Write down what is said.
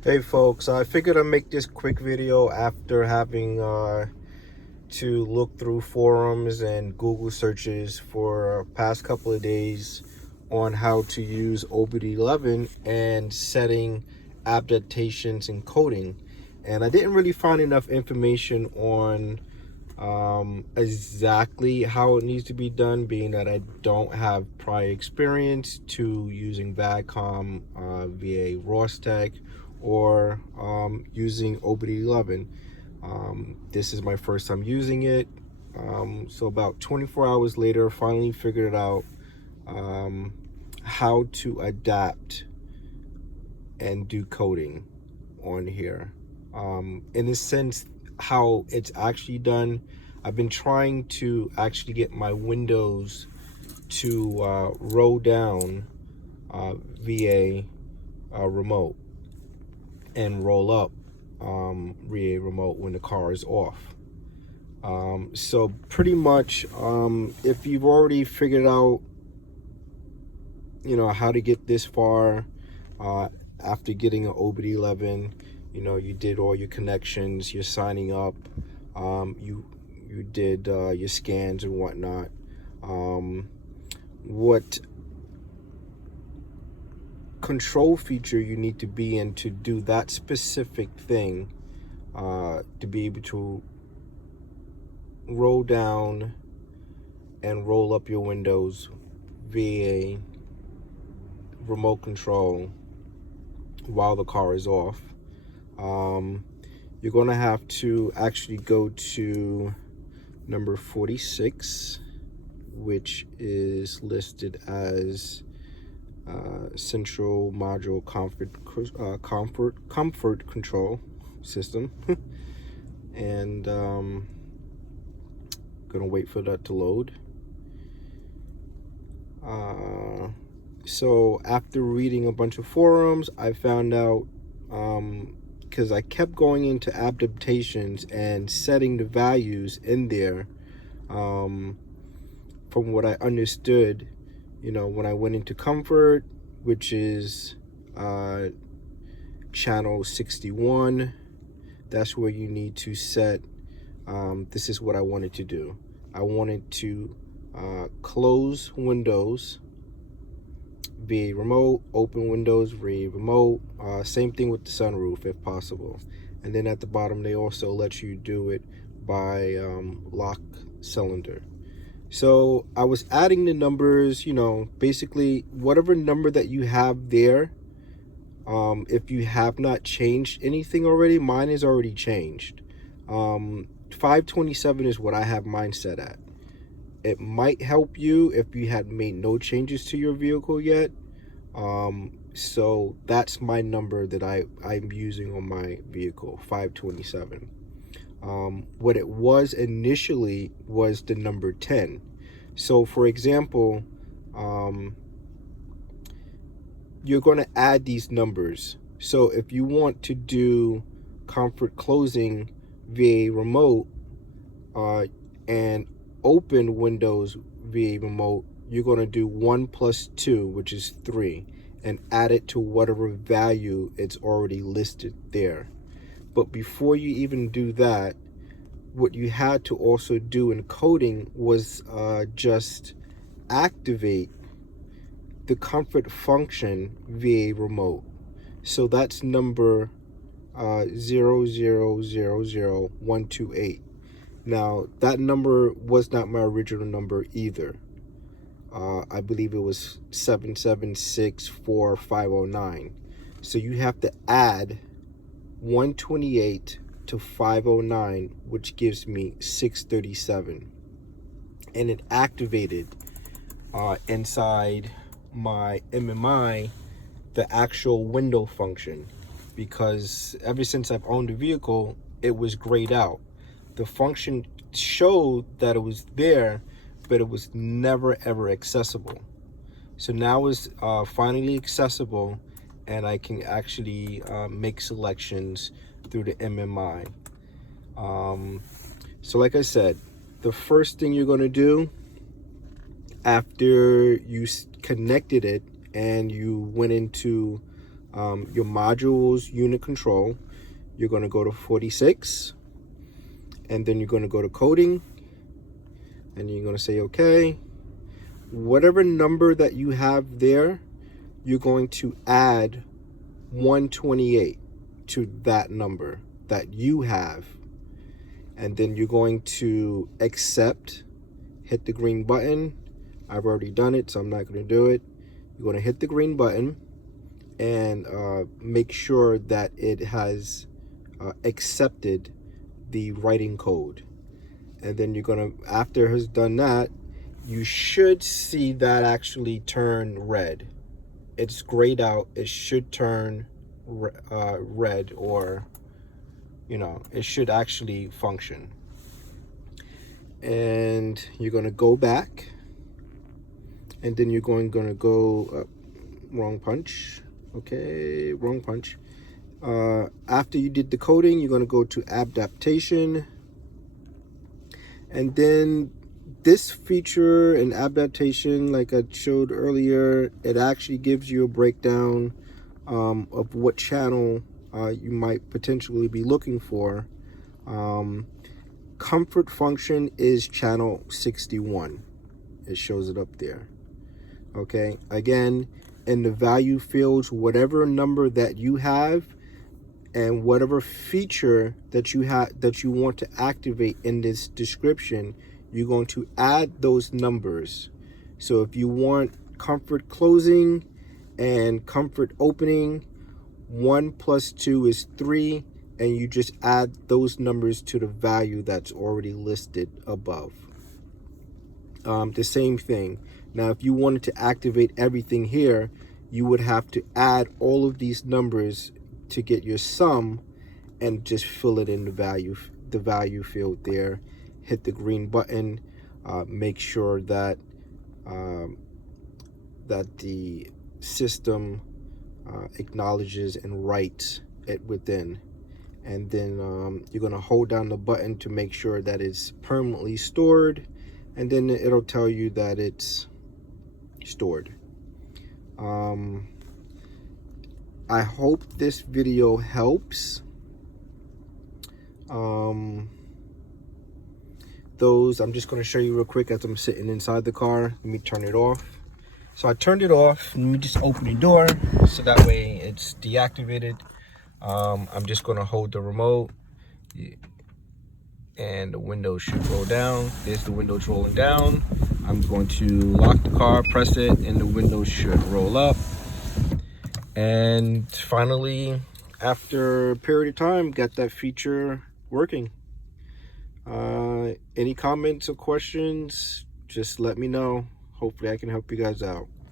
Hey folks, I figured I'd make this quick video after having to look through forums and Google searches for past couple of days on how to use Obdeleven and setting adaptations and coding. And I didn't really find enough information on exactly how it needs to be done, being that I don't have prior experience to using Vadcom via Rostec or using Obdeleven. This is my first time using it. So about 24 hours later, finally figured out how to adapt and do coding on here. In a sense, how it's actually done, I've been trying to actually get my windows to roll down via remote and roll up via remote when the car is off. So pretty much, if you've already figured out, how to get this far after getting an Obdeleven, you did all your connections, you're signing up, you did your scans and whatnot. What control feature you need to be in to do that specific thing, to be able to roll down and roll up your windows via remote control while the car is off. You're gonna have to actually go to number 46, which is listed as central module comfort control system. And gonna wait for that to load. So after reading a bunch of forums, I found out, because I kept going into adaptations and setting the values in there, from what I understood, when I went into comfort, which is channel 61, that's where you need to set, this is what I wanted to do. I wanted to close windows via remote, open windows via remote, same thing with the sunroof if possible. And then at the bottom they also let you do it by lock cylinder. So I was adding the numbers, basically whatever number that you have there. If you have not changed anything already, mine is already changed. 527 is what I have mine set at. It might help you if you had made no changes to your vehicle yet. So that's my number that I'm using on my vehicle, 527. What it was initially was the number 10. So for example, you're going to add these numbers. So if you want to do comfort closing via remote and open windows via remote, you're going to do 1 plus 2, which is 3, and add it to whatever value it's already listed there. But before you even do that, what you had to also do in coding was just activate the comfort function via remote. So that's number 0000128. Now that number was not my original number either. I believe it was 7764509. So you have to add 128 to 509, which gives me 637. And it activated inside my MMI the actual window function, because ever since I've owned a vehicle, it was grayed out. The function showed that it was there, but it was never ever accessible. So now it's finally accessible, and I can actually make selections through the MMI. So like I said, the first thing you're going to do after you connected it and you went into your modules unit control. You're going to go to 46, and then you're going to go to coding, and you're going to say okay. Whatever number that you have there, you're going to add 128 to that number that you have, and then you're going to accept. Hit the green button. I've already done it, so I'm not going to do it. You're going to hit the green button and make sure that it has accepted the writing code. And then you're going to, after it has done that, you should see that actually turn red. It's grayed out. It should turn red, or, you know, it should actually function. And you're going to go back, and then you're going to go wrong punch. Okay, wrong punch. After you did the coding, you're going to go to adaptation, and then this feature and adaptation, like I showed earlier, it actually gives you a breakdown of what channel you might potentially be looking for. Comfort function is channel 61. It shows it up there. Okay, again, in the value fields, whatever number that you have and whatever feature that you have that you want to activate in this description, you're going to add those numbers. So if you want comfort closing and comfort opening, 1 + 2 is 3, and you just add those numbers to the value that's already listed above. The same thing. Now, if you wanted to activate everything here, you would have to add all of these numbers to get your sum and just fill it in the value field there. Hit the green button. Make sure that that the system acknowledges and writes it within. And then you're going to hold down the button to make sure that it's permanently stored, and then it'll tell you that it's stored. I hope this video helps. I'm just going to show you real quick as I'm sitting inside the car. Let me turn it off. So I turned it off. Let me just open the door so that way it's deactivated. I'm just going to hold the remote, and the window should roll down. There's the windows rolling down. I'm going to lock the car, press it, and the window should roll up. And finally, after a period of time, got that feature working. Any comments or questions, just let me know. Hopefully I can help you guys out.